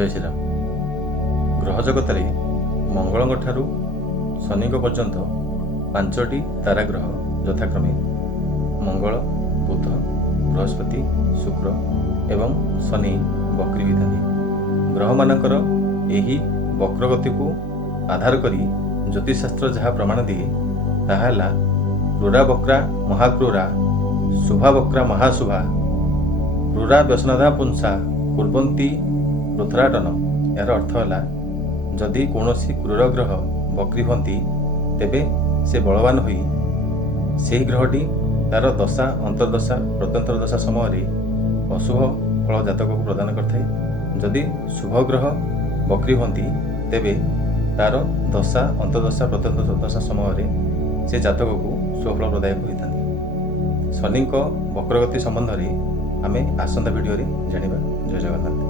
जय श्रीराम। ग्रह जगତରେ मंगल ठारू शनि पर्यंत 5टी तारा ग्रह यथाक्रमे मंगल, बुध, बृहस्पति, शुक्र एवं शनि वक्री होता। ग्रह मानकर एही वक्रगति को आधार करी ज्योतिषशास्त्र जहाँ प्रमाण दिए ताहा है क्रूरा वक्रा महाक्रूरा, शुभा वक्रा महाशुभा, क्रूरा व्यसनाधा पुंसा कुर्वन्ति पृथ्राटन। यार अर्थ है जदि कौनसी क्रूर ग्रह वक्री होती तेबे से बलवान होई ସେହି ଗ୍ରହଟି ତାର ଦଶା ଅନ୍ତର୍ଦଶା ପ୍ରତ୍ୟନ୍ତର ଦଶା ସମୟରେ ଅଶୁଭ ଫଳ ଜାତକକୁ ପ୍ରଦାନ କରିଥାଏ। ଯଦି ଶୁଭ ଗ୍ରହ ବକ୍ରି ହୁଅନ୍ତି ତେବେ ତାର ଦଶା ଅନ୍ତର୍ଦଶା ପ୍ରତ୍ୟନ୍ତର ଦଶା ସମୟରେ ସେ ଜାତକକୁ ଶୁଭଫଳ ପ୍ରଦାୟକ ହୋଇଥାନ୍ତି। ଶନିଙ୍କ ବକ୍ରଗତି ସମ୍ବନ୍ଧରେ ଆମେ ଆସନ୍ତା ଭିଡ଼ିଓରେ ଜାଣିବା। ଜୟ ଜଗନ୍ନାଥ।